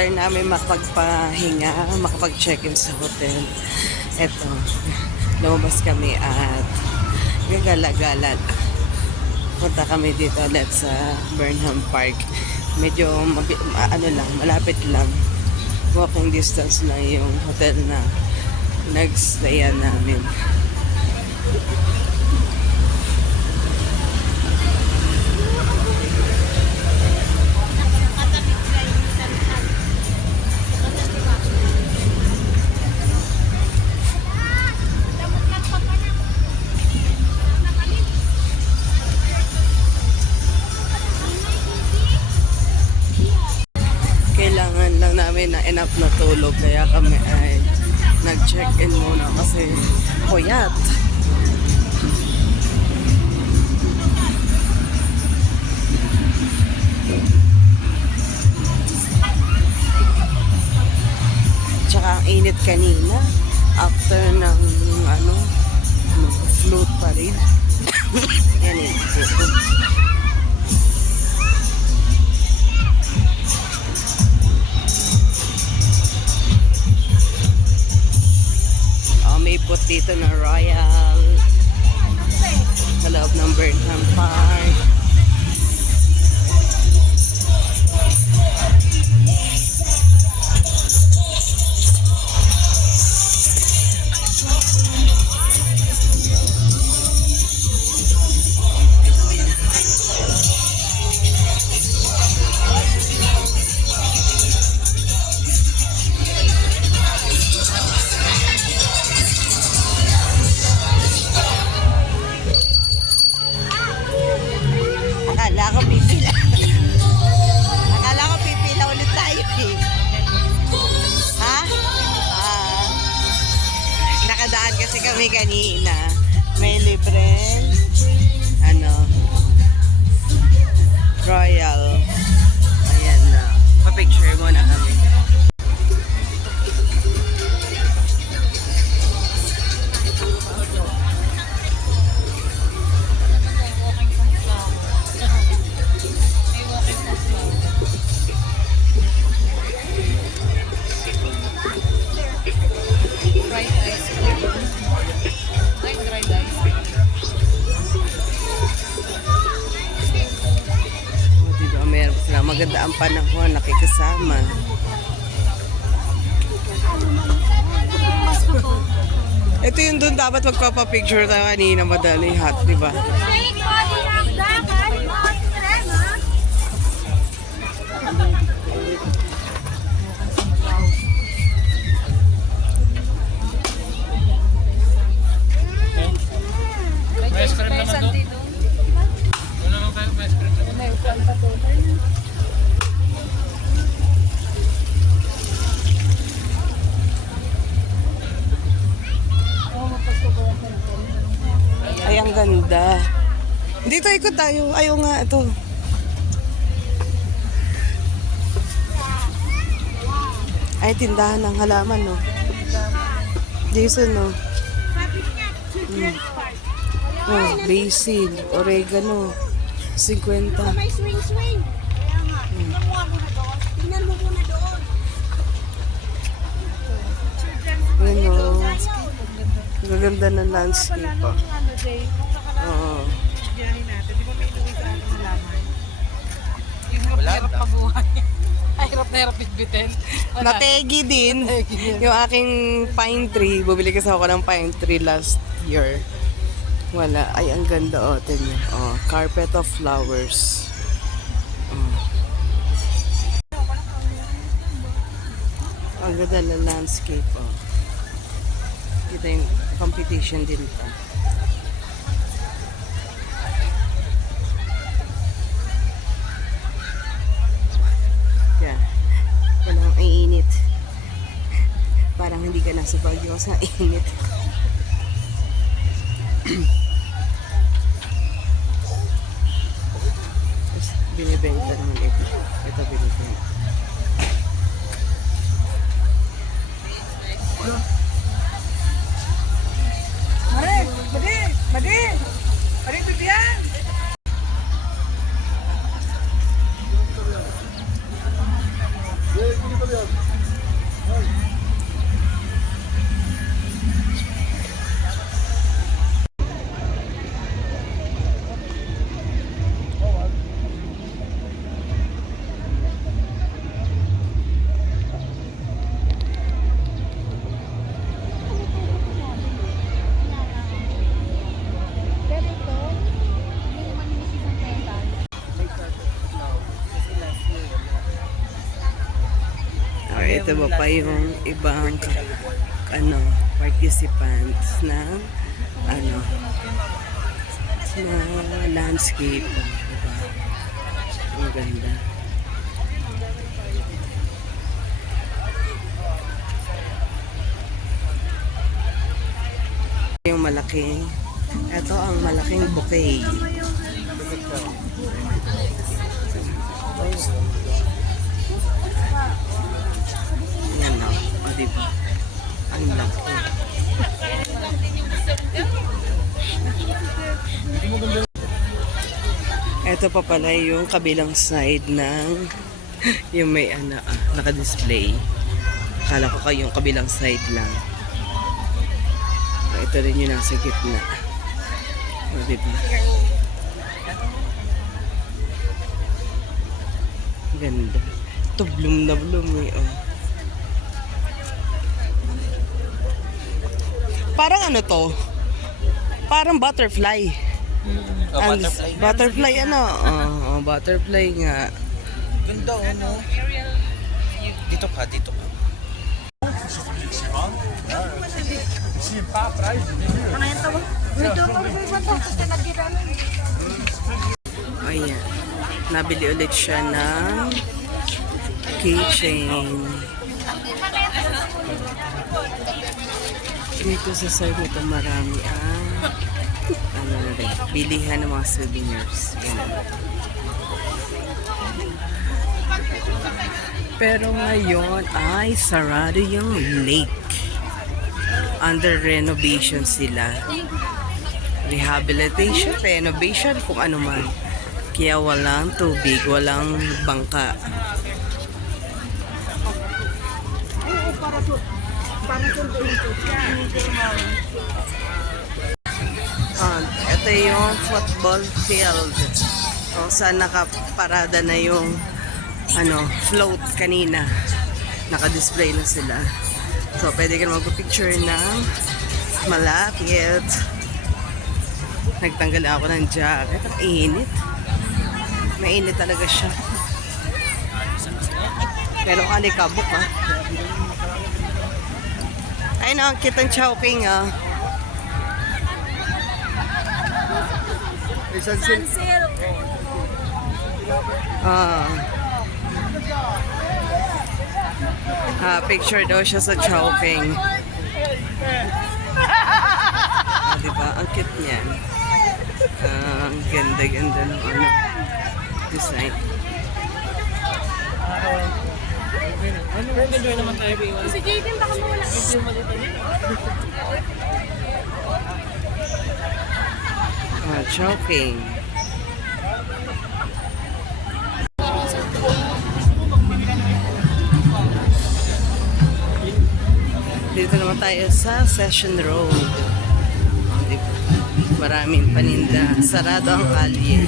after namin makapagpahinga, makapag-check-in sa hotel, eto, lumabas kami at gagala-gala. Punta kami dito ulit sa Burnham Park. Medyo malapit lang. Walking distance lang yung hotel na nag-stayan namin. Kailangan lang namin na enough na tulog, kaya kami ay nag-check-in muna kasi puyat. Tsaka ang init kanina after ng float parade. Yan yun. May booth dito na Royal sa loob ng Burnham Park. Akala ko pipila ulit tayo eh. Ha? Nakadaan kasi kami kanina. May libreng Royal. Ayan na. Pa-picture muna kami. Maganda ang panahon, nakikisama. Ito yung doon dapat magpapapicture tayo kanina, madali hot, di ba? Ay, ang ganda. Dito ikot tayo. Ayaw nga, ito. Ay, tindahan ng halaman, no? Jason, no? Oh, basil, oregano, 50. May swing-swing. Kaya nga, tingnan mo muna doon. Tingnan mo muna doon. Ano? Gaganda ng landscape, oh. Oo. Hirap mabuhay. Ay, hirap na hirap bitbitin. Nategi din. Yung aking pine tree. Bumili kasi ako ng pine tree last year. Wala. Ay, ang ganda, oh. Tingnan. Oh, carpet of flowers. Oh. Ang ganda ng landscape, oh. Kita yung competition din pa. Yeah. Walang iinit. Parang hindi ka nasa Baguio sa init. Binibenta naman ito. Ito binibenta. Mare, Madi! Madi, Bibian! ito ba pa yung ibang participants na na landscape. Diba? Ang ganda. Yung malaking, ito ang malaking bouquet. Yan na, o diba? Ang laki. Ito pa pala yung kabilang side ng yung may naka-display. Akala ko yung kabilang side lang. Ito rin yung nasa gitna. O diba? Ganda. Ito bloom na bloom eh. Oh. Parang ano to? Parang butterfly. Butterfly ano? Butterfly nga. Ganda ano. Dito ka. Ayan. Nabili ulit siya ng keychain. Dito sa side nito marami bilihan ng mga souvenirs. Ganun. Pero ngayon ay sarado yung lake. Under renovation sila. Rehabilitation, renovation, kung ano man. Kaya walang tubig, walang bangka. Ito yung football field. Kung saan nakaparada na yung float kanina. Naka-display na sila. So, pwede ka mag-picture ng malapit. Nagtanggal ako ng jacket. Ang init. Mainit talaga siya. Pero alikabok Ay na, kitang Chowking picture daw siya sa Chowking. Diba? Ang cute niyan. Ang ganda-ganda ng design. Si Jaden, baka mawala. Chowking. Dito naman tayo sa Session Road. Maraming paninda. Sarado ang kalye.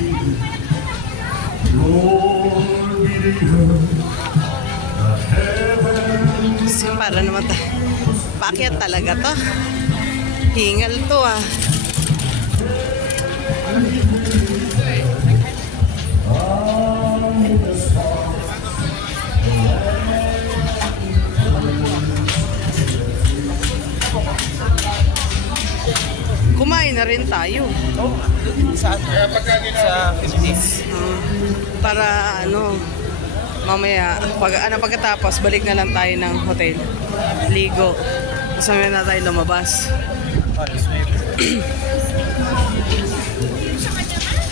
Kasi para naman paakyat talaga to. Hingal to Kumain na rin tayo. Sa 50s. Para mamaya pagkatapos balik na lang tayo ng hotel. Ligo. Gusto na tayo lumabas.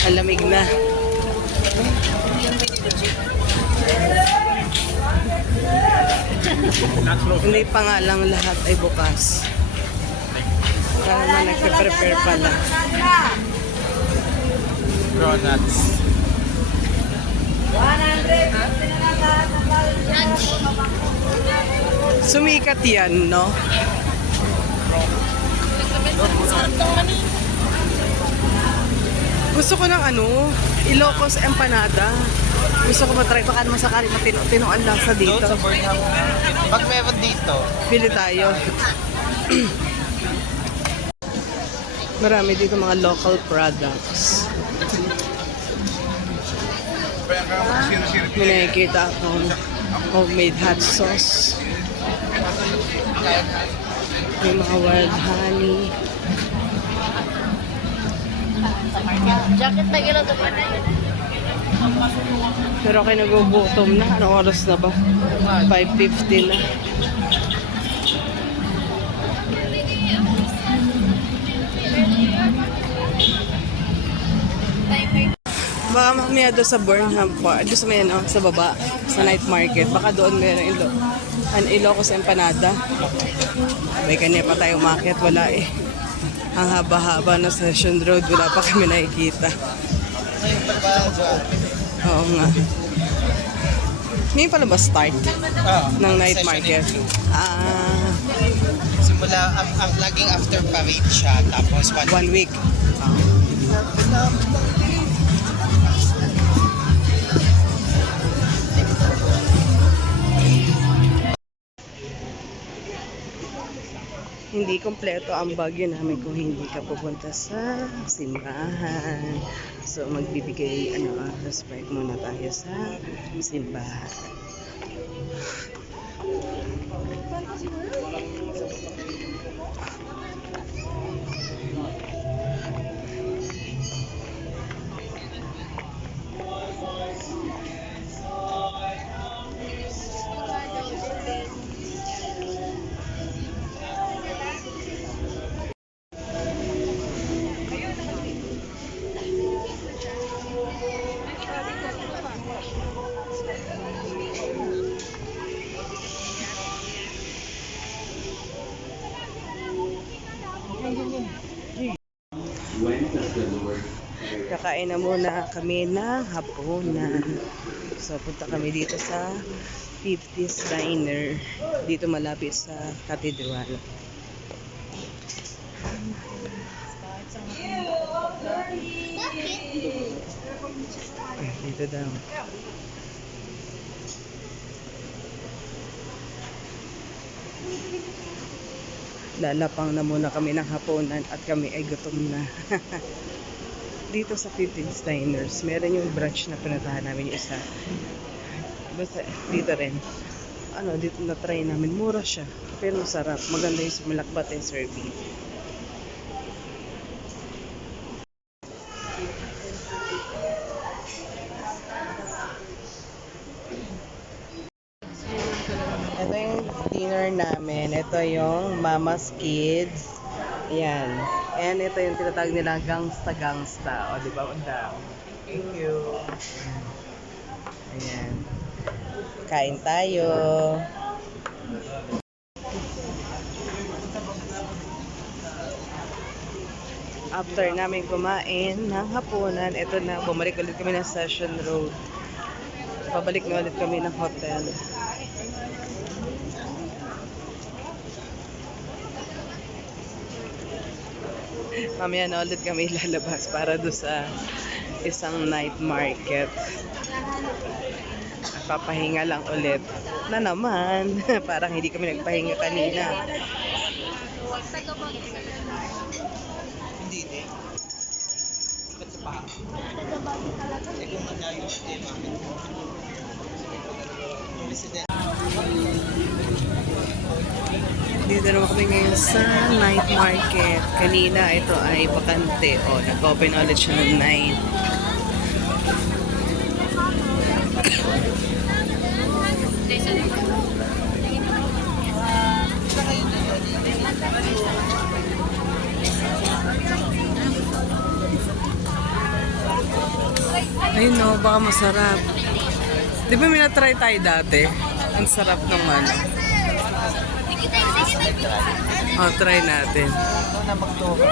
Ang lamig na. Hindi pa nga lang lahat ay bukas. Kaya na nagpe-prepare pala. Donuts. Sumikat yan, no? Gusto ko ng Ilocos empanada. Gusto ko matry, baka naman sakali matino-tinoan lang sa dito. Doon sa Burnham. Pag meron dito. Pili tayo. Marami dito mga local products. May nakikita akong homemade hot sauce. May mga wild honey. Jacket na gano'n ito pa na Pero ako nagugutom na. Anong oras na ba? 5:50 na. Baka mamaya doon sa Burnham Park, doon sa may ano, sa baba, sa night market. Baka doon meron Ilocos Empanada. Abay, kanina pa tayo umakyat, wala eh. Ang haba-haba na Session Road, wala pa kami nakikita. Oo nga. Ngayon pala ba start ng night market? Ah, Simula, ang laging after parade siya, tapos 1 week. Hindi kompleto ang bagyo namin kung hindi ka pupunta sa simbahan. So magbibigay respect muna tayo sa simbahan. Kakain na muna kami ng hapunan. So, punta kami dito sa 50's Diner. Dito malapit sa Cathedral. Dito daw. Lalapang na muna kami ng hapunan at kami ay gutom na. Dito sa 50's Diners, meron yung branch na pinuntahan namin yung isa. Basta dito rin. Dito na try namin. Mura siya. Pero masarap. Maganda yung sumalakbat yung serving. Ito yung dinner namin. Ito yung Mama's Kids. Ayan. And ito yung tinatawag nila gangsta-gangsta. O, di ba? Thank you. Ayan. Kain tayo. After namin kumain ng hapunan, ito na, bumalik ulit kami ng Session Road. Pabalik na ulit kami ng hotel. Mamaya na ulit kami lalabas para doon sa isang night market. Papahinga lang ulit. Na naman, parang hindi kami nagpahinga kanina. Hindi din. Ba't sa paha? Eh kung malayo siya, bakit? President. Dito naman kami ngayon sa night market. Kanina ito ay bakante. O, nag-open ulit siya ng 9. Ayun no, baka masarap. Di ba minatry tayo dati? Ang sarap naman. Try natin. Ito na magturo.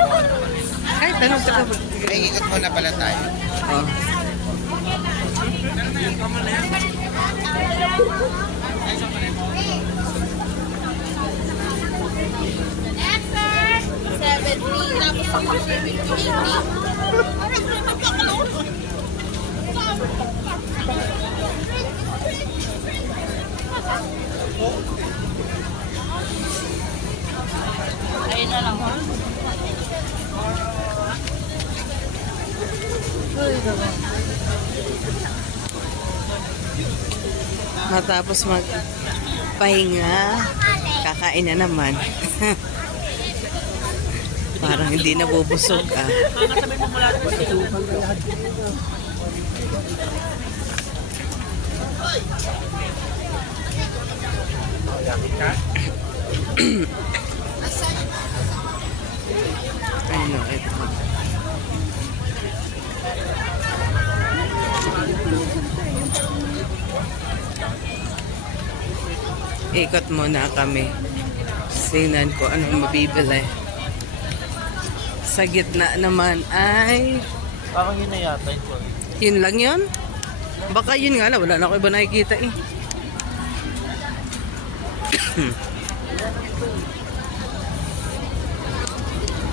Ay, tanong ka ba? May ikot muna pala tayo. Oh. Ayun na lang. Matapos magpahinga, Kakain na naman. Parang hindi nabubusog ah. Ano, ito. Ikot muna kami. Tingnan ko anong mabibili. Sa gitna naman ay... Parang yun na yata ito. Yun lang yun? Baka yun nga na. Wala na ako iba nakikita eh.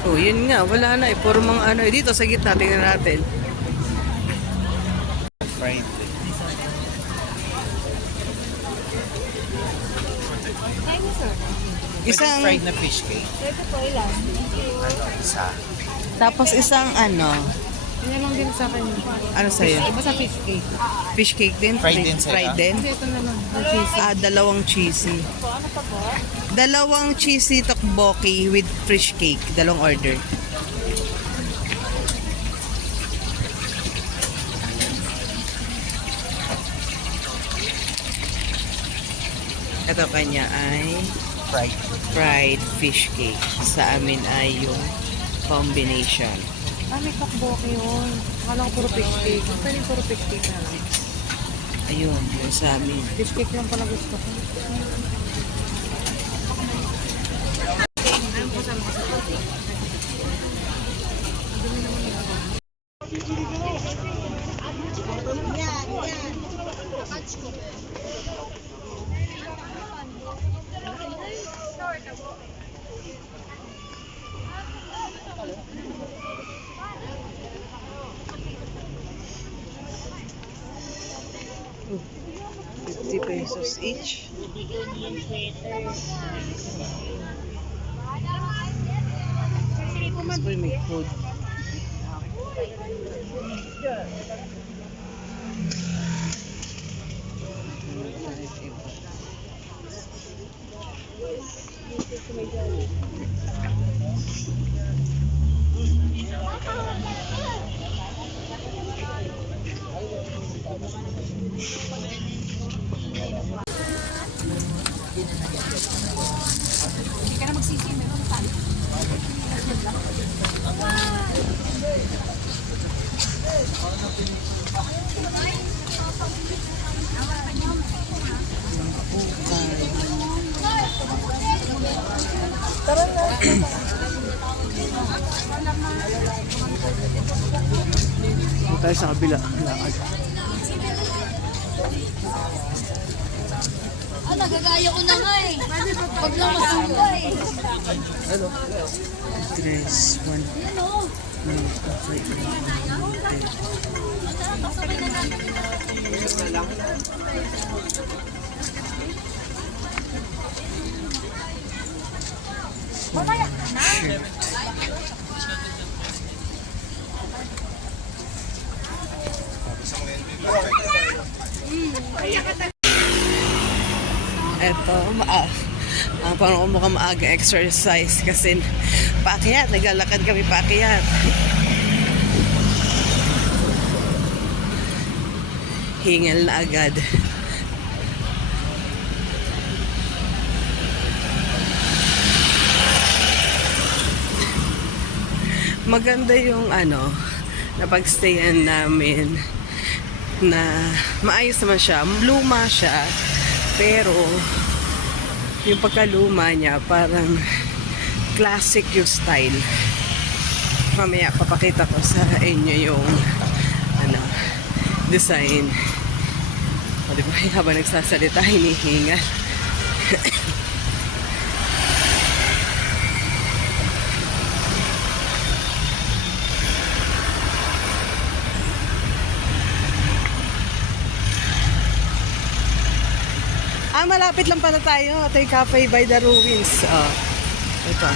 Oh, yun nga. Wala na eh. Puro mga ano. Dito sa gitna. Tingnan natin. Fried. Isang... Fried na fish cake. Ito po ilan? Ano, isa. Tapos isang ano. Yan lang din sa akin. Ano sa'yo? Iba sa fish cake. Fish cake din? Fried din sa'yo, Fried ah? din? Kasi ito naman, the cheese. Dalawang cheesy. Dalawang cheesy tteokbokki with fish cake. Dalawang order. Ito kanya ay Fried. fried fish cake. Sa amin ay yung combination. Ah, may tteokbokki yun. Akala ko puro fish cake. Pwede puro fish cake na lang. Ayun, yung sa amin. Fish cake lang pala gusto ko. $50 each. Mas may food. Hindi ka na magsisi. Meron pa. Dito tayo sa kabila. Lakad. Ah, nagagaya ko na nga eh. Pag lang masuka eh. Tres, one. Eto, paano ko mukhang maaga exercise kasi paakyat, naglalakad kami paakyat. Hingal na agad. Maganda yung ano, napagstayan namin na maayos naman siya. Luma siya, pero yung pagkaluma niya parang classic yung style. Mamaya papakita ko sa inyo yung ano, design. O diba, habang nagsasalita, hinihingal. Malapit lang pala tayo. Ito yung Cafe by the Ruins. Oh, ito.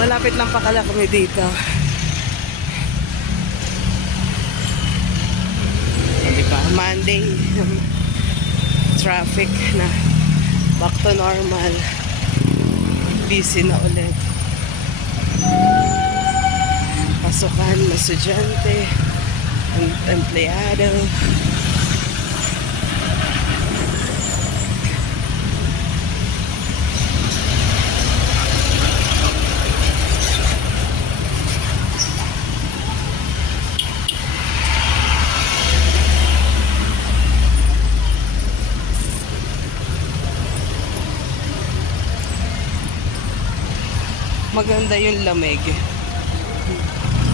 Malapit lang pa kala kami dito. Diba? Monday. Traffic na. Back to normal. Busy na ulit. Pasukan, estudyante, empleyado. Maganda yung lamig.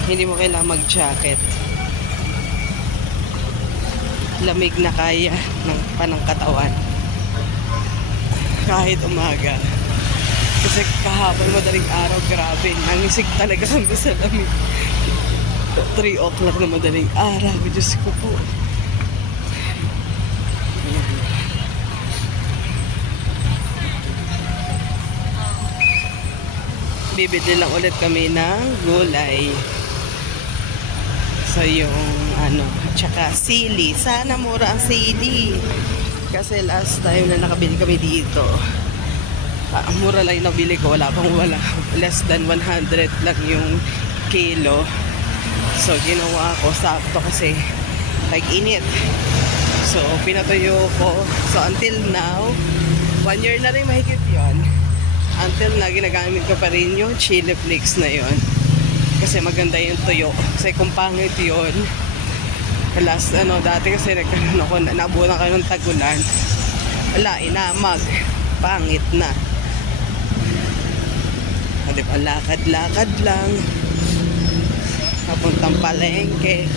Hindi mo kailangan mag-jacket. Lamig na kaya ng panang katawan. Kahit umaga. Kasi kahapon madaling araw, grabe. Nangisig talaga kami sa lamig. 3 o'clock na madaling araw. Diyos ko po. Bibili lang ulit kami ng gulay. So yung tsaka sili. Sana mura ang sili. Kasi last time na nakabili kami dito, mura lang yung nabili ko. Wala. Less than 100 lang yung kilo. So ginawa ko sakto kasi tag-init. So pinatuyo ko. So until now, 1 year na rin mahigit yon. Until na ginagamit ko pa rin yung chili flakes na yon. Kasi maganda yung tuyo. Kasi kung pangit yun, last dati kasi nagkaroon ako, naabunan ka ng tagulan. Wala, inamag. Pangit na. Di ba, lakad-lakad lang. Papuntang palengke.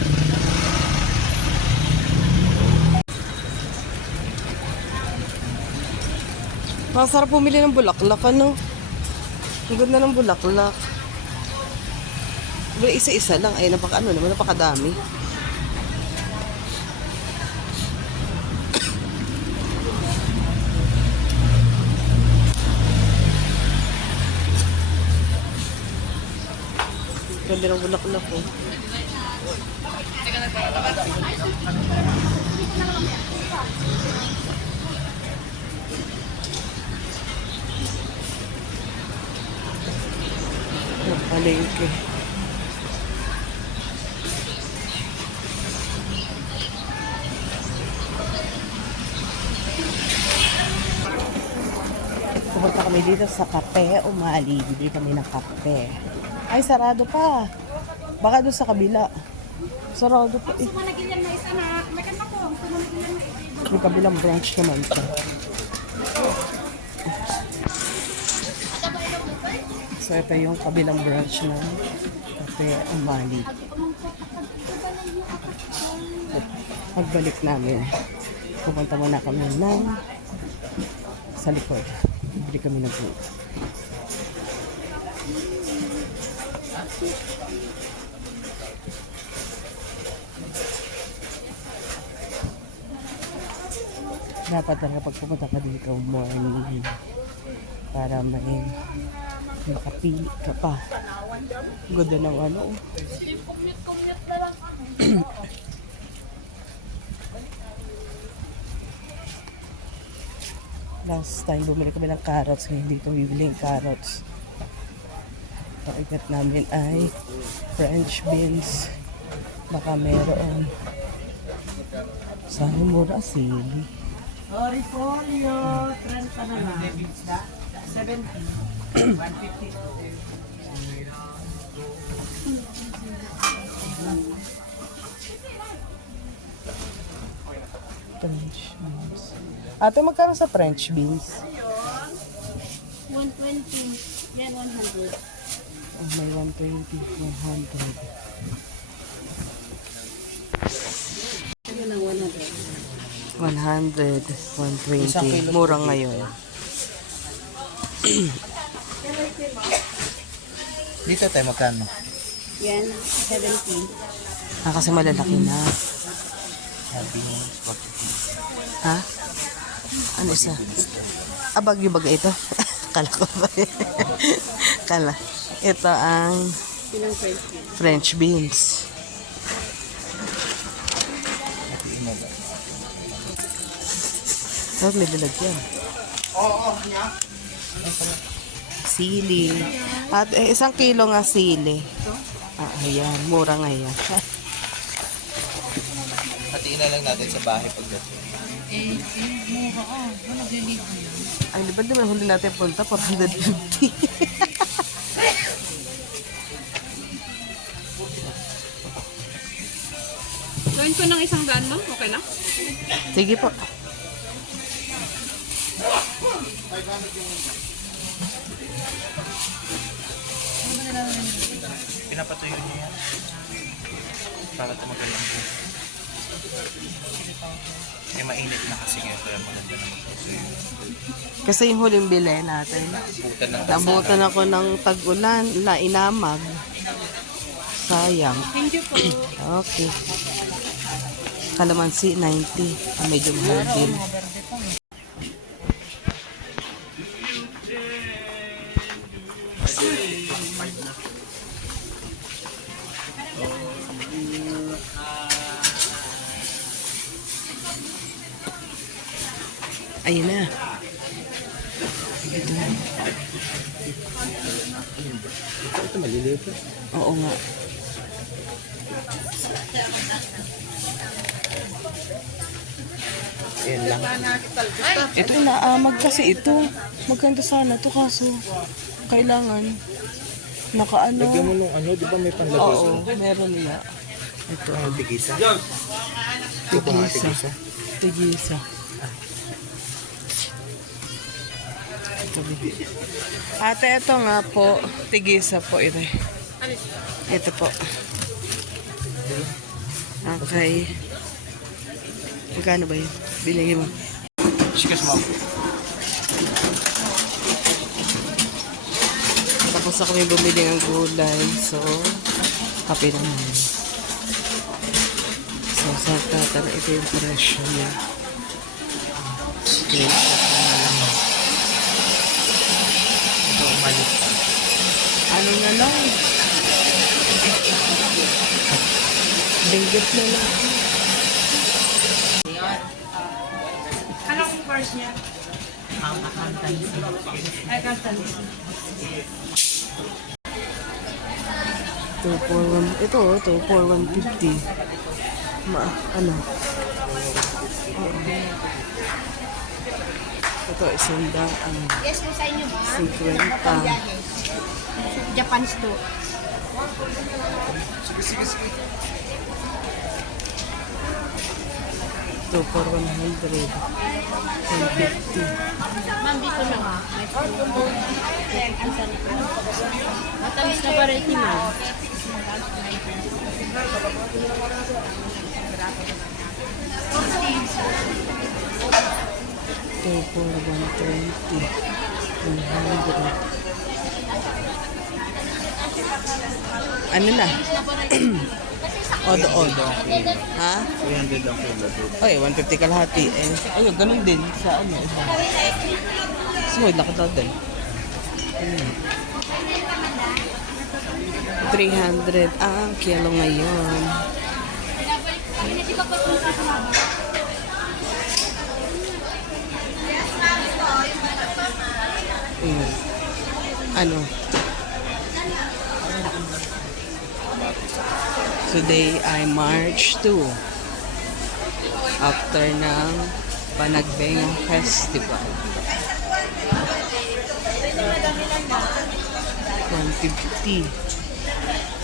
Masarap pumili ng bulaklak, ano? Ang ganda ng bulaklak. Pero isa-isa lang. Ay, napakadami. Ganda ng bulaklak, oh. Palengke. Pupunta kami dito sa Kape Umali. Bili kami ng kape. Ay, sarado pa. Baka doon sa kabila. Sarado pa eh. May kabilang branch naman ito. So, ito yung kabilang branch ng Kape Umali. Pagbalik namin, pupunta muna kami sa likod. Bili kami ng food. Dapat talaga pag pumunta ka dito morning para may makapili ka pa. Ganda ng Last time bumili kami ng carrots, ngayon dito bibili ng carrots. Pakigat namin ay French beans. Baka meron. Sana mura sili. Repolyo, 30 na lang. 70. 150. French beans. Ate, magkano sa French beans? 120. Yan, 100. Oh, may 120, 100. Yan ang 100, 100. 120. Mura ngayon. Dito tayo magkano? Yan, 70. Kasi malalaki na. Sabi mo, Ha? Ano isa? Bagyo-baga ito? Kala ko ba? Kala. Ito ang Ilang French French beans? beans. May lalagyan. Sili. At 1 kilo nga sili. Ayan. Mura nga yan. Hatiin na lang natin sa bahay pagdating. Ay, di ba naman huli natin punta? 450. Gawin ko ng 100 mo? Okay na? Sige po. Pinapatuyo niyo yan. Para tumagal lang po. Eh, mainit na kasi ngayon kaya maganda na magpatuyo. Kasi yung huling bili natin. Butan ng Nabutan ako ng tag-ulan na inamag. Sayang. Thank you po. Okay. Kalamansi, 90. Medyo mahal din. Ayun na. Ito maliliit. Oo nga. Yan lang. Ito inaamag kasi ito. Maganda sana to kaso kailangan nakaano. Lagyan mo nung ano, di ba may panlagay? Oo, meron niya. Ito ang tigisa. Tigisa. Tigisa. Ate, ito nga po. Tigisa po ito. Ito po. Okay. Magkano ba yun? Bilhin mo. Sikas mo. Tapos ako may bumili ng gulay. So, kape naman. So, sa tata na ito yung presyo niya. Okay. Ito umalit pa. Ano na lang? Binggit na lang. Ano kung first niya? Ay, kantansi. 241. Ito, 24150. Ano? Ito, isanda ang Yes po sa inyo, ma'am. 50. Japan store. Ito, for 100. 150. Ma'am, dito lang ha. Matamis na variety, ma'am. Ito, for 120. 100. Ano na? Odo-odo. Ha? 300 ang kilo. Okay, 150 kalahati. Ayun, ganun din sa ano. Sumoy, lakad din. 300 ang kilo ngayon. Ano? Today ay March 2. After ng Panagbenga Festival. 150.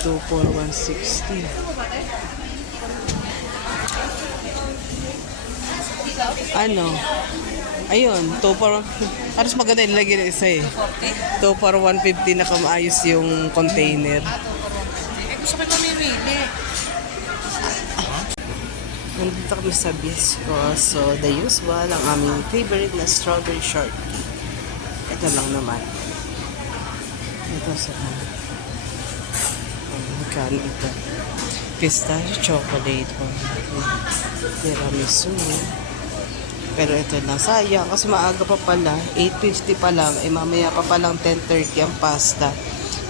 24160. Ano? Ayun, 2 for... Halos maganda ilagay na isa eh. 2 for 150 na kamaayos yung container. Gusto ko mamimili. Nandito kami sa Bisco. So, the usual, ang aming favorite na strawberry shortcake. Ito lang naman. Ito sa magkano ito? Pistachio chocolate. Tiramisu. Pero ito lang. Sayang kasi maaga pa pala. 8:50 pa lang. Eh mamaya pa palang 10:30 ang pasta.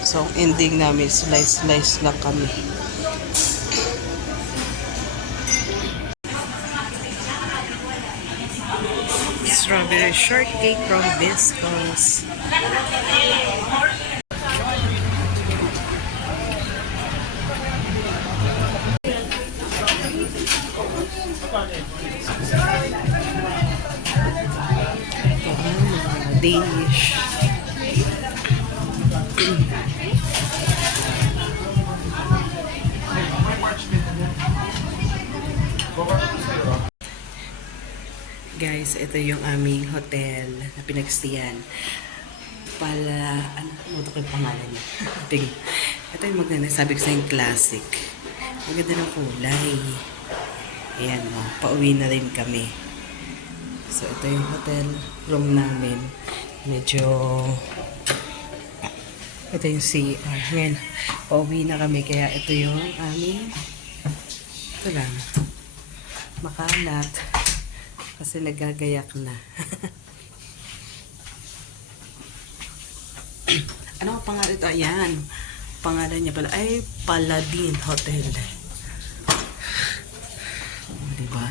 So, ang ending namin, slice lang kami. strawberry shortcake from Biscos. Danish. Guys, ito yung aming hotel na pinagstiyan. Ano ko yung pangalan niya? Tingnan. Ito yung maganda, sabi ko sa yung classic. Maganda ng kulay. Ayan, no. Pauwi na rin kami. So, ito yung hotel room namin. Medyo... Ito yung CR. Ngayon, pauwi na kami. Kaya ito yung aming... Ito lang. Makalat. Kasi nagagayak na. Ano ang pangalan ito? Ayan. Pangalan niya pala ay Paladin Hotel. Diba?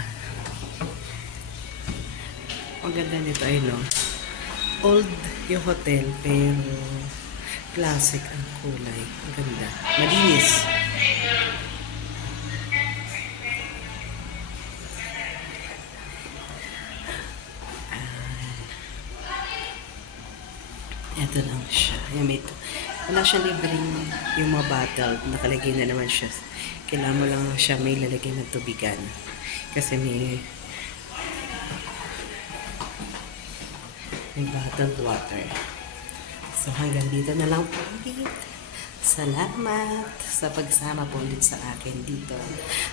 Ang ganda nito ay no. Old yung hotel pero classic ang kulay. Ang ganda. Malinis. Ito lang siya. Wala siya libreng yung mga bottle. Nakalagay na naman siya. Kailangan mo lang siya may lalagay ng tubigan. Kasi may bottled water. So hanggang dito na lang po ulit. Salamat sa pagsama po ulit sa akin dito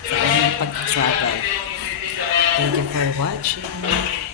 sa aming pag-travel. Thank you for watching.